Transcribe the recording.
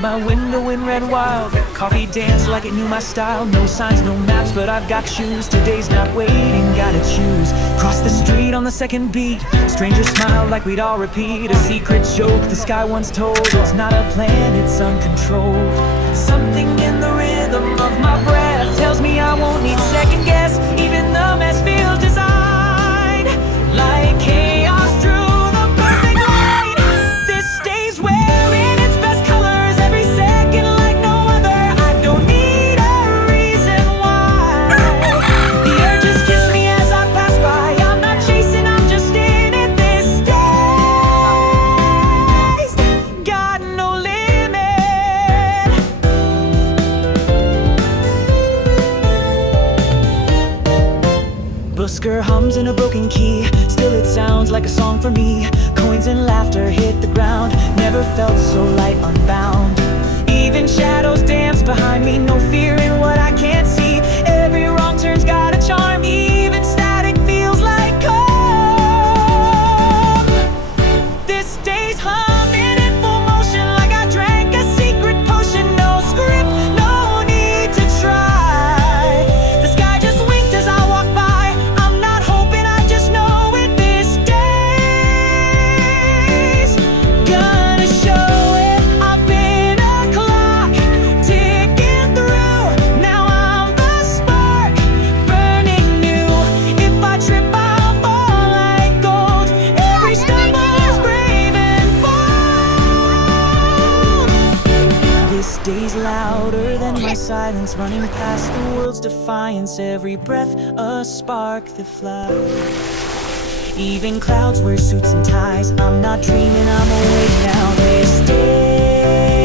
my window in red wild. Coffee danced like it knew my style. No signs, no maps, but I've got shoes. Today's not waiting, gotta choose. Cross the street on the second beat. Strangers smile like we'd all repeat a secret joke the sky once told. It's not a plan, it's uncontrolled. Something in the rhythm of my breath tells me I won't need second guess. Even the mess feels designed like chaos drew the perfect line. This day's wearing its best colors every second like no other. I don't need a reason why. The urges kiss me as I pass by. I'm not chasing, I'm just in it. This day's got no limit. Busker hums in a broken key. Still it sounds like a song for me. Coins and laughter hit the ground. Never felt so light, unbound. Even shadows dance behind me. No fear in what I can't see. Every wrong turn's got a charm. Even static feels like calm. This day's humming in full motion like I drank a secret potion. No script, no need to try. The sky just winked as I walked by. I'm not hoping, I just know it. This day's gonna show it. I've been a clock ticking through. Now I'm the spark burning new. If I trip, I'll fall like gold. Every stumble is brave and bold. This day's louder than my silence, running past the world's defiance. Every breath a spark that flies. Even clouds wear suits and ties. I'm not dreaming, I'm awake now. This day